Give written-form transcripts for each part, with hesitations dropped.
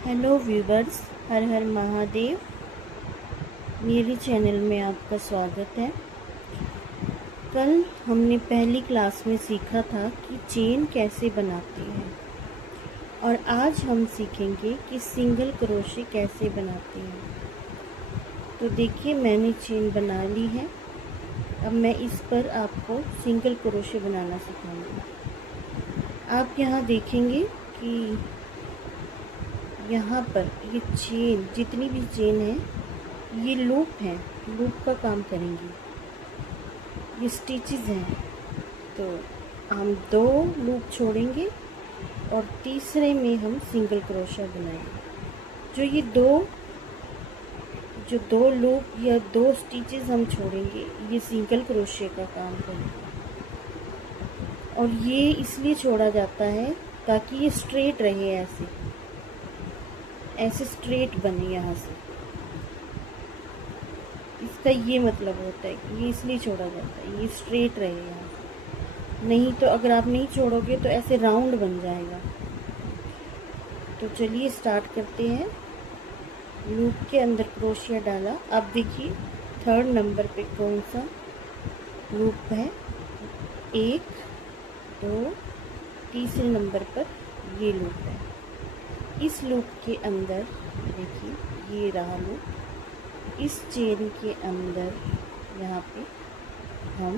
Hello viewers, हर हर महादेव। मेरे channel में आपका स्वागत है। कल हमने पहली क्लास में सीखा था कि चेन कैसे बनाते हैं और आज हम सीखेंगे कि सिंगल क्रोशे कैसे बनाते हैं। तो देखिए, मैंने चेन बना ली है। अब मैं इस पर आपको सिंगल क्रोशे बनाना सिखाऊंगी। आप यहाँ देखेंगे कि यहाँ पर ये चेन, जितनी भी चेन है ये लूप है, लूप का काम करेंगी। ये स्टिचेस हैं, तो हम 2 लूप छोड़ेंगे और तीसरे में हम सिंगल क्रोशा बनाएंगे। जो दो लूप या 2 स्टिचेस हम छोड़ेंगे ये सिंगल क्रोशे का काम करेंगे। और ये इसलिए छोड़ा जाता है ताकि ये स्ट्रेट रहे, ऐसे स्ट्रेट बने। यहाँ से इसका ये मतलब होता है कि ये इसलिए छोड़ा जाता है, ये स्ट्रेट रहे यहाँ से। नहीं तो अगर आप नहीं छोड़ोगे तो ऐसे राउंड बन जाएगा। तो चलिए स्टार्ट करते हैं। लूप के अंदर क्रोशिया डाला। अब देखिए 3rd नंबर पे कौन सा लूप है। 1 2 तीसरे नंबर पर ये लूप है। इस लूप के अंदर देखिए ये रहा लूप। इस चेन के अंदर यहाँ पे हम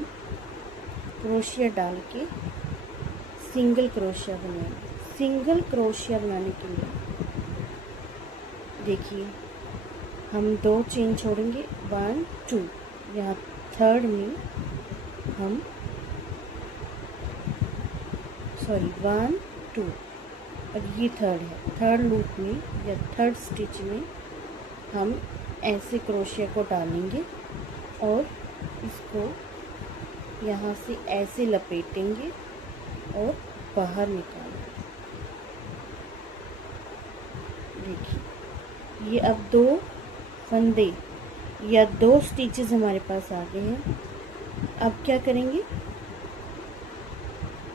क्रोशिया डाल के सिंगल क्रोशिया बनाएंगे। सिंगल क्रोशिया बनाने के लिए देखिए हम 2 चेन छोड़ेंगे, 1 2। यहाँ 3rd में हम 1 2 और ये 3rd है। 3rd लूप में या 3rd स्टिच में हम ऐसे क्रोशिया को डालेंगे और इसको यहाँ से ऐसे लपेटेंगे और बाहर निकालेंगे। देखिए ये अब 2 फंदे या 2 स्टिचेस हमारे पास आ गए हैं। अब क्या करेंगे,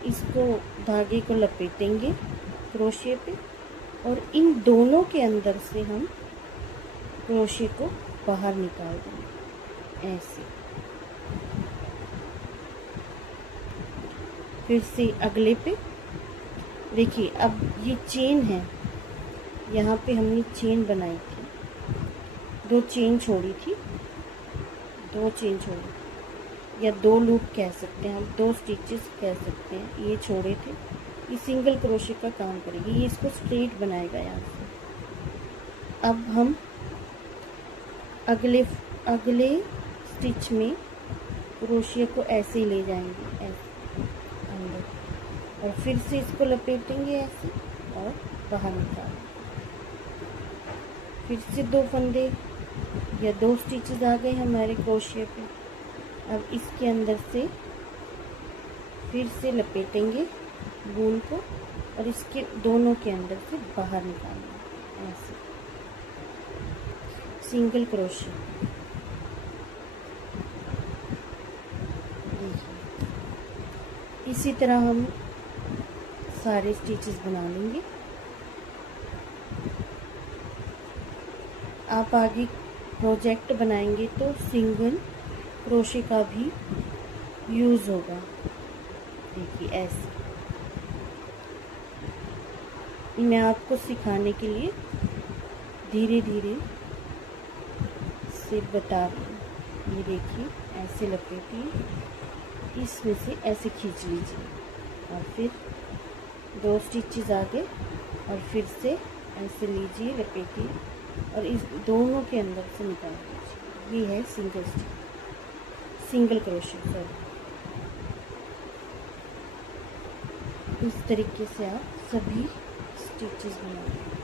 इसको धागे को लपेटेंगे क्रोशिया पे और इन दोनों के अंदर से हम क्रोशिया को बाहर निकाल देंगे ऐसे। फिर से अगले पे देखिए, अब ये चेन है, यहाँ पे हमने चेन बनाई थी, 2 चेन छोड़ी थी, 2 चेन छोड़ी या 2 लूप कह सकते हैं हम, 2 स्टिचेस कह सकते हैं। ये छोड़े थे, ये सिंगल क्रोशे का काम करेगी। ये इसको स्ट्रेट बनाएगा यहाँ से। अब हम अगले स्टिच में क्रोशिया को ऐसे ही ले जाएंगे ऐसे अंदर और फिर से इसको लपेटेंगे ऐसे और बाहर निकालेंगे। फिर से 2 फंदे या 2 स्टिचेस आ गए हमारे क्रोशिया पे। अब इसके अंदर से फिर से लपेटेंगे वूल को और इसके दोनों के अंदर से बाहर निकालना ऐसे सिंगल क्रोशे। इसी तरह हम सारे स्टिचेस बना लेंगे। आप आगे प्रोजेक्ट बनाएंगे तो सिंगल क्रोशे का भी यूज़ होगा। देखिए ऐसे मैं आपको सिखाने के लिए धीरे धीरे से बता रही हूँ। ये देखिए ऐसे लपेटिए, इसमें से ऐसे खींच लीजिए और फिर 2 स्टिचेस आगे और फिर से ऐसे लीजिए, लपेटिए और इस दोनों के अंदर से निकाल दीजिए। ये है सिंगल क्रोशे। सॉरी, इस तरीके से आप सभी स्टिचेस बनाएंगे।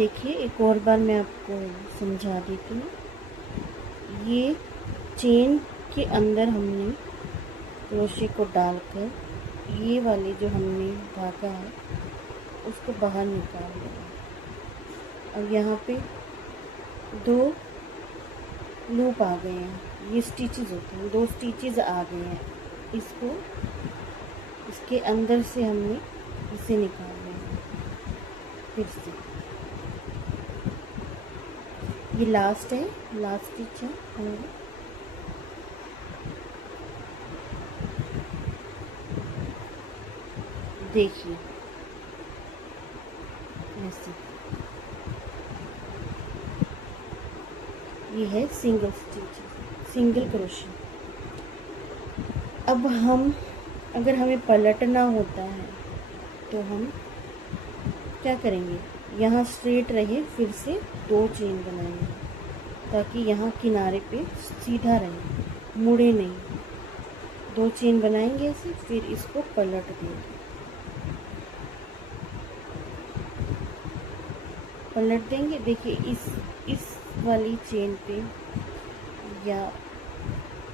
देखिए एक और बार मैं आपको समझा देती हूँ। ये चेन के अंदर हमने क्रोशे को डालकर ये वाले जो हमने धागा है उसको बाहर निकाल लिया और यहाँ पे 2 लूप आ गए हैं। ये स्टिचेस होते हैं, 2 स्टिचेस आ गए हैं। इसको इसके अंदर से हमने इसे निकाल लिया। फिर से ये लास्ट है, लास्ट स्टिच है हमारा। देखिए ऐसे ये है सिंगल स्टिच, सिंगल क्रोशे। अब हम अगर हमें पलटना होता है तो हम क्या करेंगे, यहाँ स्ट्रेट रहे, फिर से 2 चेन बनाएंगे ताकि यहाँ किनारे पे सीधा रहे, मुड़े नहीं। 2 चेन बनाएंगे ऐसे, फिर इसको पलट देंगे। पलट देंगे। देखिए इस वाली चेन पे या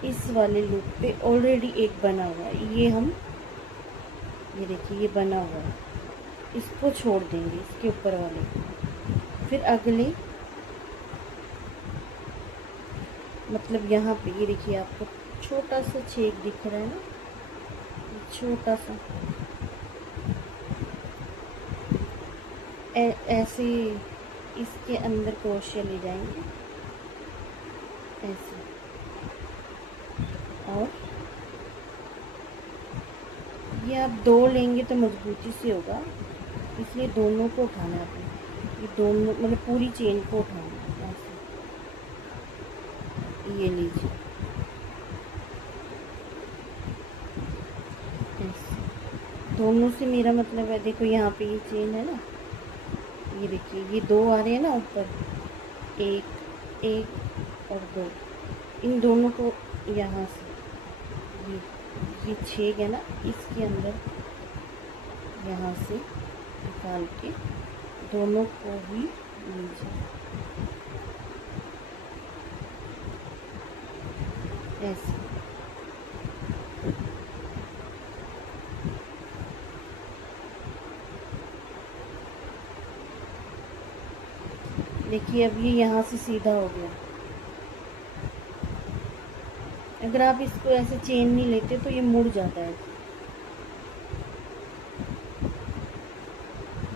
इस वाले लूप पे ऑलरेडी एक बना हुआ है। ये देखिए ये बना हुआ है, इसको छोड़ देंगे, इसके ऊपर वाले। फिर अगले मतलब यहाँ पे ये देखिए आपको छोटा सा छेद दिख रहा है ना, छोटा सा ऐसे इसके अंदर क्रोशिया ले जाएंगे ऐसे, और ये आप 2 लेंगे तो मजबूती से होगा, इसलिए दोनों को उठाना है आपने। ये दोनों मतलब पूरी चेन को उठाना है ऐसे। ये लीजिए ऐसे, दोनों से मेरा मतलब है, देखो यहाँ पे ये चेन है ना, ये देखिए ये 2 आ रहे हैं ना ऊपर, 1 और 2, इन दोनों को यहाँ से ये छेद है ना, इसके अंदर यहाँ से निकाल के दोनों को भी लीजिए ऐसे। देखिए अब ये यहाँ से सीधा हो गया। अगर आप इसको ऐसे चेन नहीं लेते तो ये मुड़ जाता है।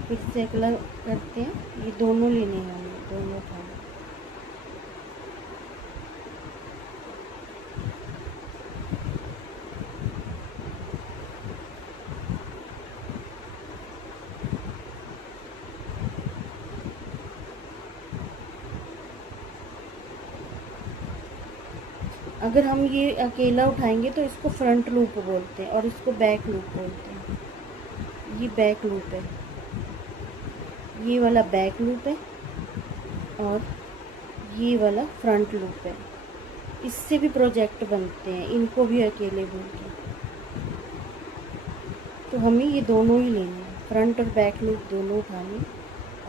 फिर से अगला करते हैं, ये दोनों लेने हैं हमें, दोनों उठाने। अगर हम ये अकेला उठाएंगे तो इसको फ्रंट लूप बोलते हैं और इसको बैक लूप बोलते हैं। ये बैक लूप है, ये वाला बैक लूप है और ये वाला फ्रंट लूप है। इससे भी प्रोजेक्ट बनते हैं, इनको भी अकेले बोलते हैं। तो हमें ये दोनों ही लेने हैं, फ्रंट और बैक लूप दोनों उठाने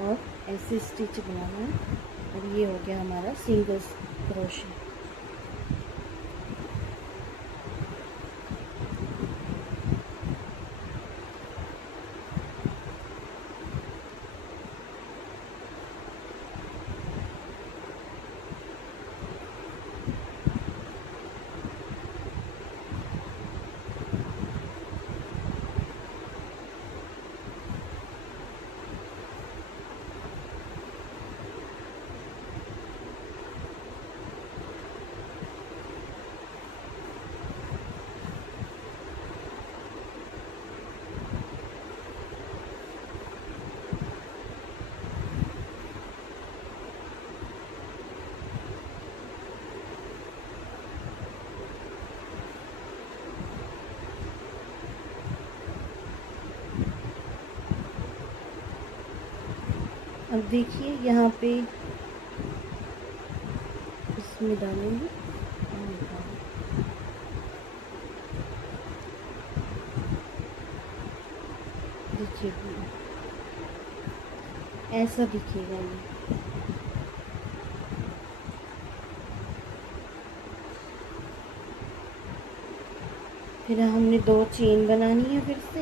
और ऐसे स्टिच बनाना है। और ये हो गया हमारा सिंगल क्रोशे। अब देखिए यहाँ पे इसमें डालेंगे, देखिए ऐसा दिखेगा ये। फिर हमने 2 चेन बनानी है फिर से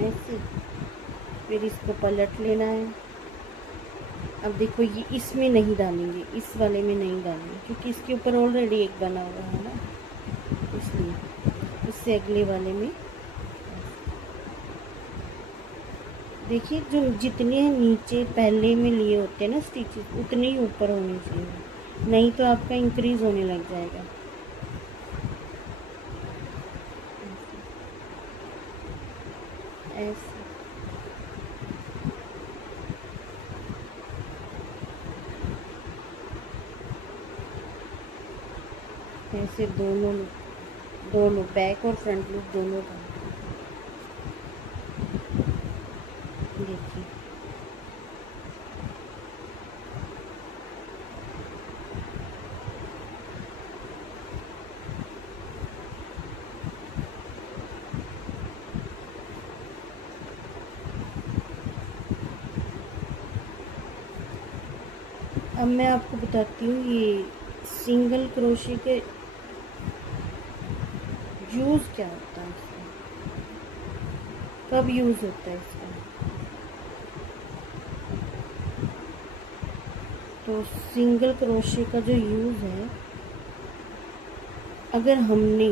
ऐसे, फिर इसको पलट लेना है। अब देखो ये इसमें नहीं डालेंगे, इस वाले में नहीं डालेंगे क्योंकि इसके ऊपर ऑलरेडी एक बना हुआ है ना, इसलिए इससे अगले वाले में देखिए जो जितने नीचे पहले में लिए होते हैं ना स्टिचेस उतने ही ऊपर होने चाहिए, नहीं तो आपका इंक्रीज होने लग जाएगा। ऐसे ऐसे दोनों दोनों बैक और फ्रंट लूप दोनों का देखिए। अब मैं आपको बताती हूँ ये सिंगल क्रोशे के यूज़ क्या होता है, इसका कब यूज़ होता है इसका। तो सिंगल क्रोशे का जो यूज़ है, अगर हमने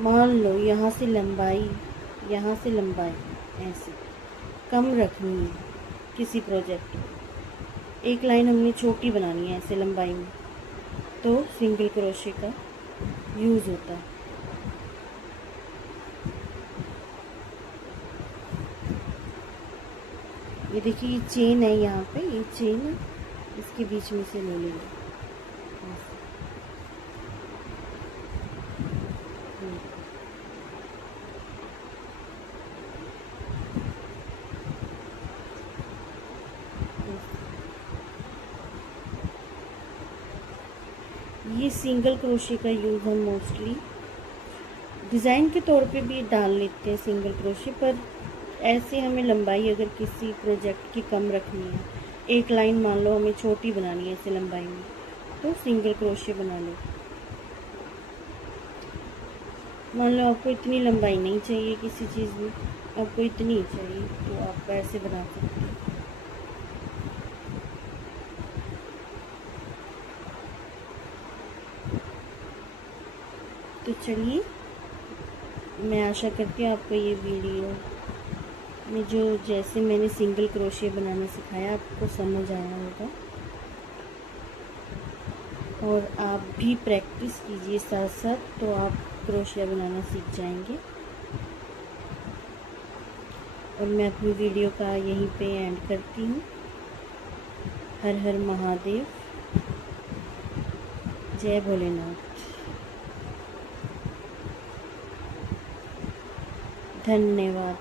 मान लो यहाँ से लंबाई ऐसे कम रखनी है किसी प्रोजेक्ट में, एक लाइन हमने छोटी बनानी है ऐसे लंबाई में, तो सिंगल क्रोशे का यूज़ होता है। ये देखिए ये चेन है, यहाँ पे ये चेन है, इसके बीच में से ले लेंगे ये सिंगल क्रोशे का यूज़ हम मोस्टली डिज़ाइन के तौर पे भी डाल लेते हैं सिंगल क्रोशे, पर ऐसे हमें लंबाई अगर किसी प्रोजेक्ट की कम रखनी है, एक लाइन मान लो हमें छोटी बनानी है ऐसे लंबाई में, तो सिंगल क्रोशे बना लो। मान लो आपको इतनी लंबाई नहीं चाहिए किसी चीज़ में, आपको इतनी चाहिए तो आप ऐसे बना सकते हैं। तो चलिए, मैं आशा करती हूँ आपको ये वीडियो में जो जैसे मैंने सिंगल क्रोशे बनाना सिखाया आपको समझ आया होगा, और आप भी प्रैक्टिस कीजिए साथ साथ तो आप क्रोशिया बनाना सीख जाएंगे। और मैं अपनी वीडियो का यहीं पे एंड करती हूँ। हर हर महादेव, जय भोलेनाथ, धन्यवाद।